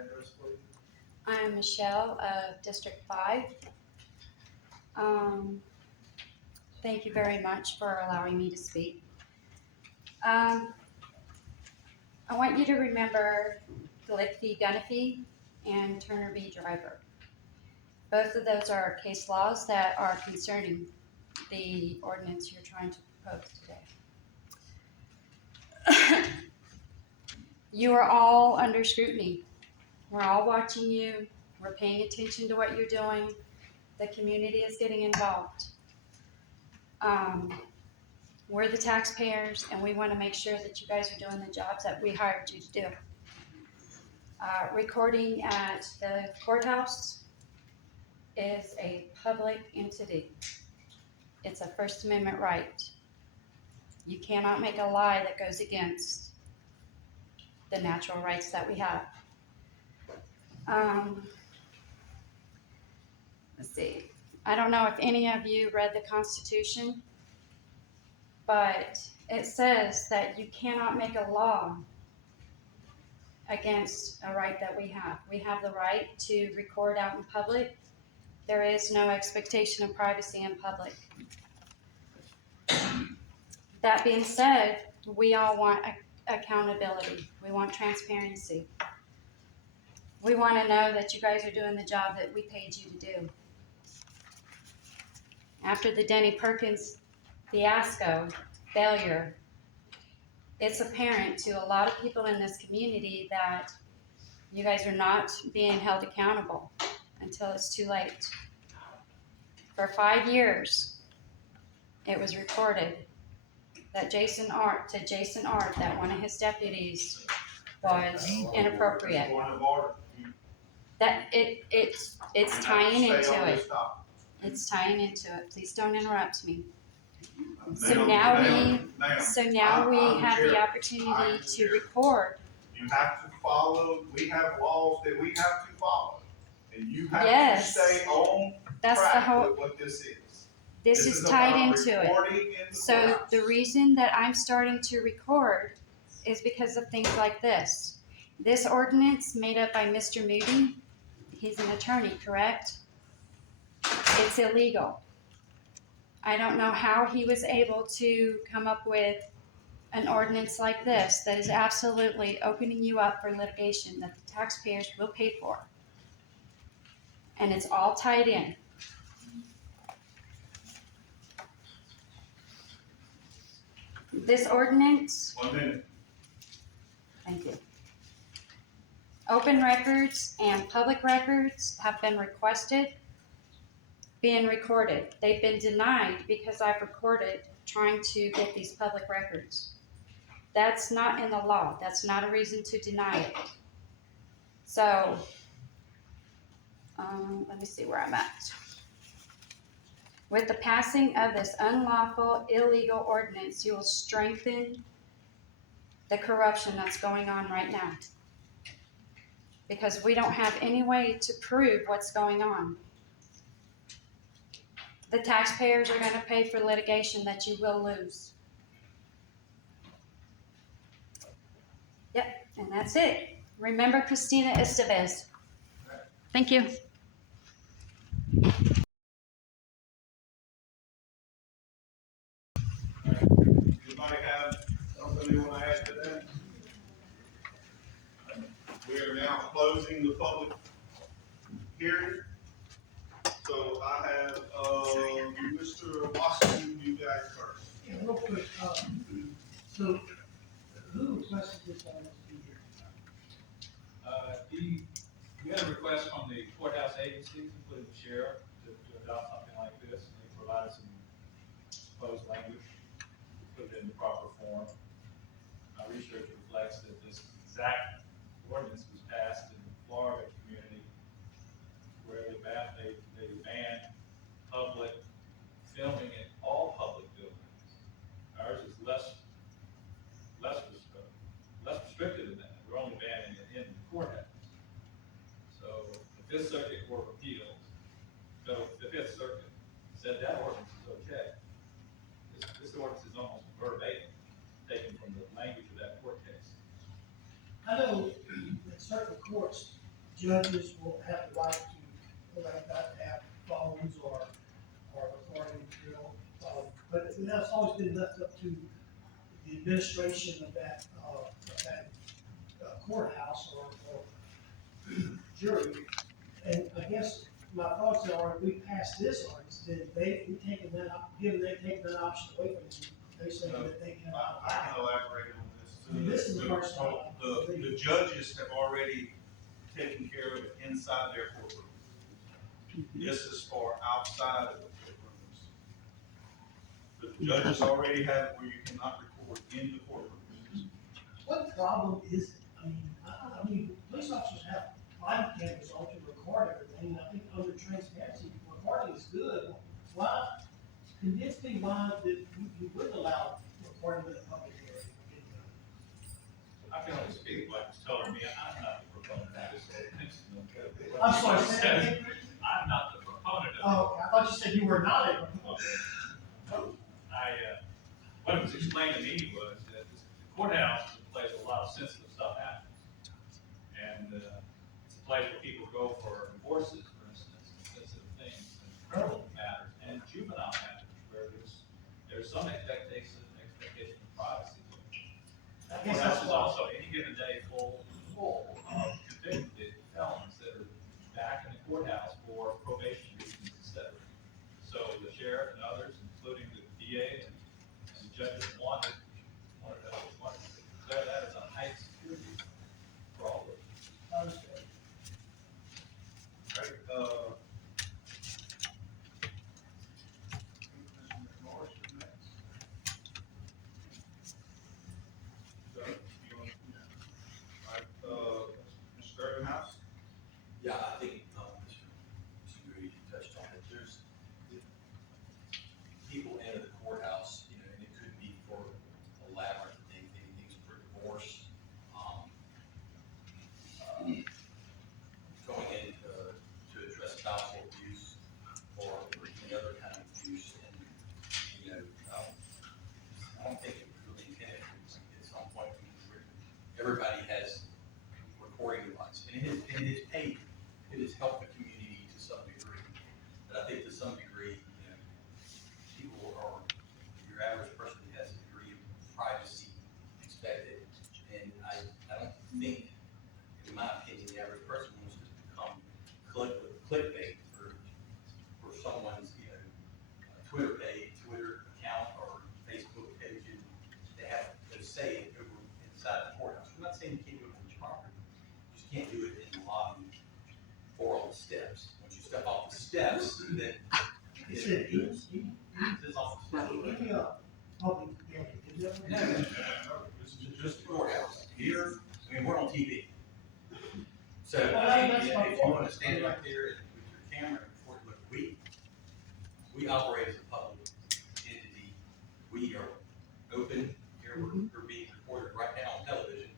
address, please? I am Michelle of District 5. Thank you very much for allowing me to speak. I want you to remember Glick v. Gunniffy and Turner v. Driver. Both of those are case laws that are concerning the ordinance you're trying to propose today. You are all under scrutiny. We're all watching you. We're paying attention to what you're doing. The community is getting involved. We're the taxpayers, and we want to make sure that you guys are doing the jobs that we hired you to do. Recording at the courthouse is a public entity. It's a First Amendment right. You cannot make a lie that goes against the natural rights that we have. Let's see. I don't know if any of you read the Constitution, but it says that you cannot make a law against a right that we have. We have the right to record out in public. There is no expectation of privacy in public. That being said, we all want accountability. We want transparency. We want to know that you guys are doing the job that we paid you to do. After the Denny Perkins fiasco, failure, it's apparent to a lot of people in this community that you guys are not being held accountable until it's too late. For 5 years, it was reported that Jason Art that one of his deputies was inappropriate. That it's tying into it. It's tying into it. Please don't interrupt me. So now we have the opportunity to record. You have to follow, we have laws that we have to follow. And you have to stay on track with what this is. This is tied into it. So the reason that I'm starting to record is because of things like this. This ordinance made up by Mr. Moody, he's an attorney, correct? It's illegal. I don't know how he was able to come up with an ordinance like this that is absolutely opening you up for litigation that the taxpayers will pay for. And it's all tied in. This ordinance. 1 minute. Thank you. Open records and public records have been requested, being recorded. They've been denied because I've recorded trying to get these public records. That's not in the law. That's not a reason to deny it. So, let me see where I'm at. With the passing of this unlawful, illegal ordinance, you will strengthen the corruption that's going on right now. Because we don't have any way to prove what's going on. The taxpayers are going to pay for litigation that you will lose. Yep, and that's it. Remember Christina Estevez. Thank you. Anybody have something they want to add to that? We are now closing the public hearing. So I have Mr. Washington, you guys first. Yeah, real quick, so who requested this item to be here? We had a request from the courthouse agencies, including the sheriff, to adopt something like this. And they provided some proposed language, put it in the proper form. My research reflects that this exact ordinance was passed in the Florida community, where they banned public filming in all public buildings. Ours is less restricted than that. We're only banning it in the courthouse. So the Fifth Circuit Court of Appeals, so the Fifth Circuit said that ordinance is okay. This ordinance is almost verbatim, taken from the language of that court case. I know that certain courts judges will have the right to, like, not have phones or recording material. But that's always been left up to the administration of that courthouse or jury. And I guess my thoughts are, if we pass this ordinance, then they've taken that option away from them. They say that they can. I can elaborate on this. This is the first time. The judges have already taken care of it inside their courtroom. This is for outside of the courtrooms. The judges already have it where you cannot record in the courtroom. What problem is it? I mean, police officers have body cameras on to record everything, and I think under transparency, recording is good. Why, convince me why that you wouldn't allow recording in a public area? I can only speak like it's telling me, I'm not the proponent of this ordinance. I'm sorry, say that again? I'm not the proponent of it. Oh, I thought you said you were not a proponent. What was explained to me was that the courthouse is a place where a lot of sensitive stuff happens. And, it's a place where people go for divorces, for instance, and sensitive things, and criminal matters, and juvenile matters, where there's some expectation of privacy. I The guess courthouse that's is why. also any given day full of convicted felons that are back in the courthouse for probation reasons, et cetera. So the sheriff and others, including the DA and judges wanted to declare that as a high security for all of us. I understand. Right, Mr. Morris is next. So, you want, Mr. House? Yeah, I think, Mr. Grady touched on it, there's people enter the courthouse, you know, and it could be for a labyrinth of things, anything's for divorce, going in to address spousal abuse or any other kind of abuse, and, you know, I don't think it was really intended, at some point, where everybody has recording device, and it has helped the community to some degree, but I think to some degree, you know, people are, your average person has a degree of privacy expected, and I don't think, in my opinion, the average person wants to become clickbait for someone's, you know, Twitter account or Facebook page, and they have to say it over inside the courthouse. I'm not saying you can't do it on your property, you just can't do it in the lobby or on the steps. Once you step off the steps, then He said, it's off the steps. give me a public building. Is that what No, it is? this is just the courthouse. Here, I mean, we're on TV. So, Well, I mean, that's my if you fault. wanna stand right there with your camera and record, look, we operate as a public entity. We are open, here, we're being recorded right now on television.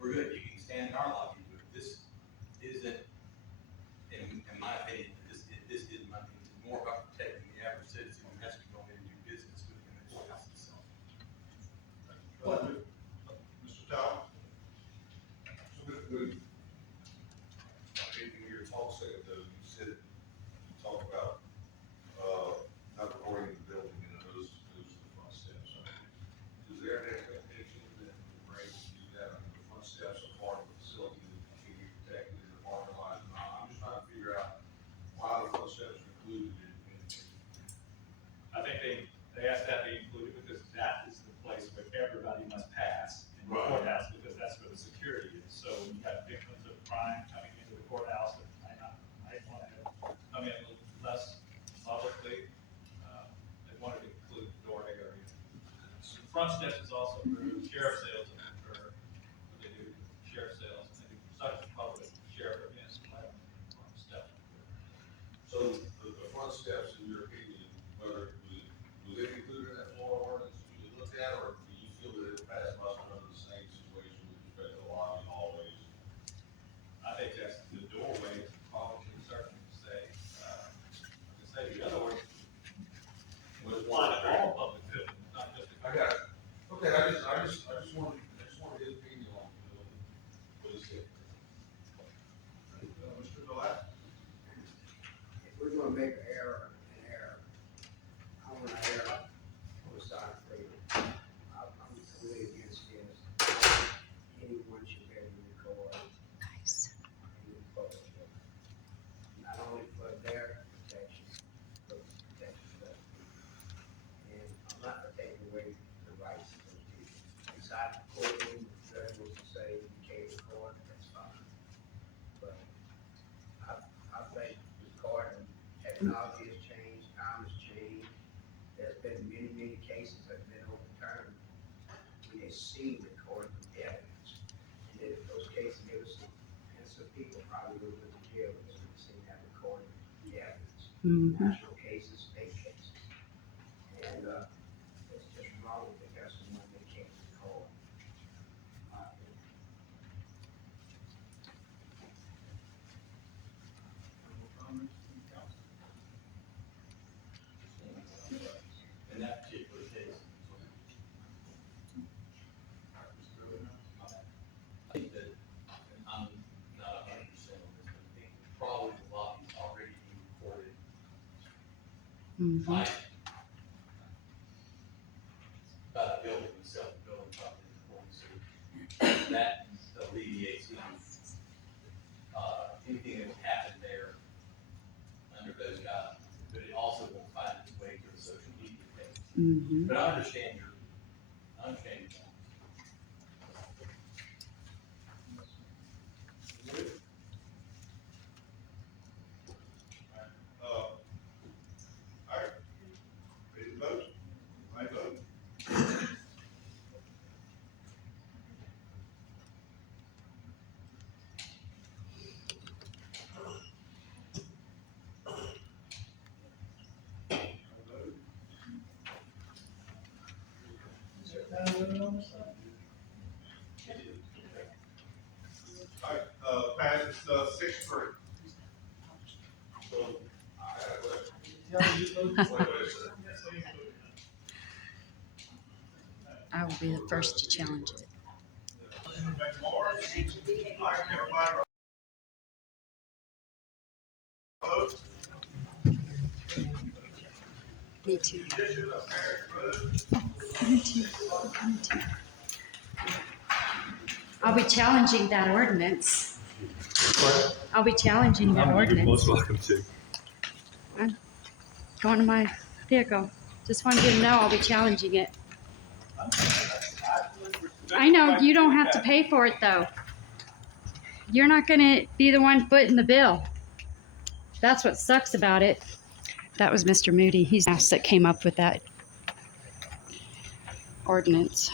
We're good, you can stand in our lobby, but this isn't, in my opinion, this is more about protecting the average citizen who has to go in and do business within the courthouse itself. Mr. Tower? In your talk second though, you said, you talked about, not recording the building and those are the front steps. Is there an expectation that we're able to do that on the front steps or part of the facility that can be protected in the parking lot? I'm just trying to figure out why the front steps are included in. I think they asked that be included because that is the place where everybody must pass in the Right. courthouse, because that's where the security is. So when you have victims of crime coming into the courthouse, that might want to come in a little less publicly, they wanted to include the door area. The front steps is also for sheriff sales that occur, when they do sheriff sales, and they do such public sheriff events, right on the front step. So the front steps, in your opinion, whether, was it included in that floor ordinance you looked at, or do you feel that it passed muster under the same situation with respect to lobby and hallways? I think that's the doorway, probably should certainly say, the other word, Was apply to all public buildings, not just. I got it. Okay, I just wanted to Technology has changed, time has changed. There's been many, many cases that have been overturned. We have seen recorded evidence. And if those cases, there was some innocent people probably would have went to jail because we've seen that recorded evidence. National cases, state cases. And, it's just wrong to have someone that can't record. In that particular case. I think that, and I'm not 100% on this, but I think probably the lobby's already being recorded by the building itself, the building property, so that alleviates anything that would happen there under those guidelines, but it also won't find its way to the social media page. But I understand your point. All right, ready to vote? I vote. Is there time limit on this stuff? All right, passes, 6-3. So, I got a question. Tell me you voted. Wait a second. I will be the first to challenge it. All right, everybody. Vote. Me too. Petition of Parish Road. Me too. Me too. I'll be challenging that ordinance. I'll be challenging that ordinance. welcome to. Going to my vehicle. Just wanted you to know I'll be challenging it. I know, you don't have to pay for it though. You're not gonna be the one footing the bill. That's what sucks about it. That was Mr. Moody. He's the one that came up with that ordinance.